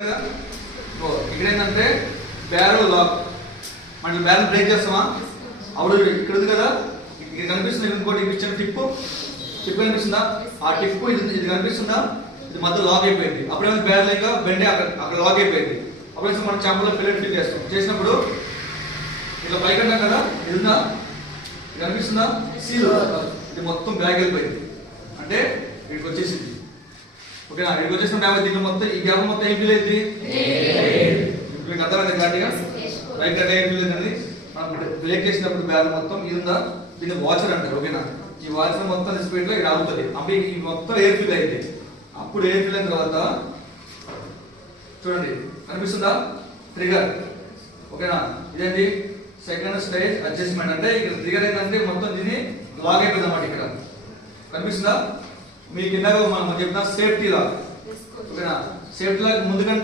ఇక్కడ ఏంటంటే baro lock. మనం బ్యారో బ్రేక్ చేస్తామా? అప్పుడు ఇక్కడ ఉంది కదా, ఇక్కడ కనిపిస్తుంది ఇంకోటి ఇచ్చిన టిప్ కనిపిస్తుందా? ఆ టిప్ ఇది కనిపిస్తుందా? ఇది మధ్య లాక్ అయిపోయింది. అప్పుడు ఏమైనా బ్యారో లేక బెండే అక్కడ లాక్ అయిపోయింది. అప్పుడు మనం చేపలో పిల్లలు ఫిల్ చేస్తాం. చేసినప్పుడు ఇట్లా పైకి అంటాం కదా, ఇది ఉందా? ఇది కనిపిస్తుందా? సీల్. ఇది మొత్తం బ్యాగ్ వెళ్ళిపోయింది అంటే ఇక్కడికి వచ్చేసింది. ఓకేనా? ఇక్కడికి వచ్చేసినప్పుడు దీంట్లో మొత్తం ఈ గ్యాప్ మొత్తం ఏం ఫీల్ అయింది? మీకు అర్థమైంది గట్టిగా రైట్ గట్టిగా ఏం ఫీల్ అయింది? మనం బ్రేక్ చేసినప్పుడు బ్యాగ్ మొత్తం ఇది ఉందా, దీన్ని వాచర్ అంటారు. ఓకేనా? ఈ వాచర్ మొత్తం స్పీడ్ లో ఇక్కడ ఆగుతుంది. అప్పుడు ఈ మొత్తం ఎయిర్ ఫిల్ అయింది. అప్పుడు ఎయిర్ ఫిల్ అయిన తర్వాత చూడండి కనిపిస్తుందా? ట్రిగర్. ఓకేనా? ఇదేంటి సెకండ్ స్టేజ్ అడ్జస్ట్మెంట్. అంటే ఇక్కడ ట్రిగర్ ఏంటంటే మొత్తం దీన్ని లాగ్ అయిపోయింది అన్నమాట. ఇక్కడ కనిపిస్తుందా? మీకు ఇందాక మనం చెప్పిన సేఫ్టీ లాగ్. ఓకేనా? Safety log ముందుకంటే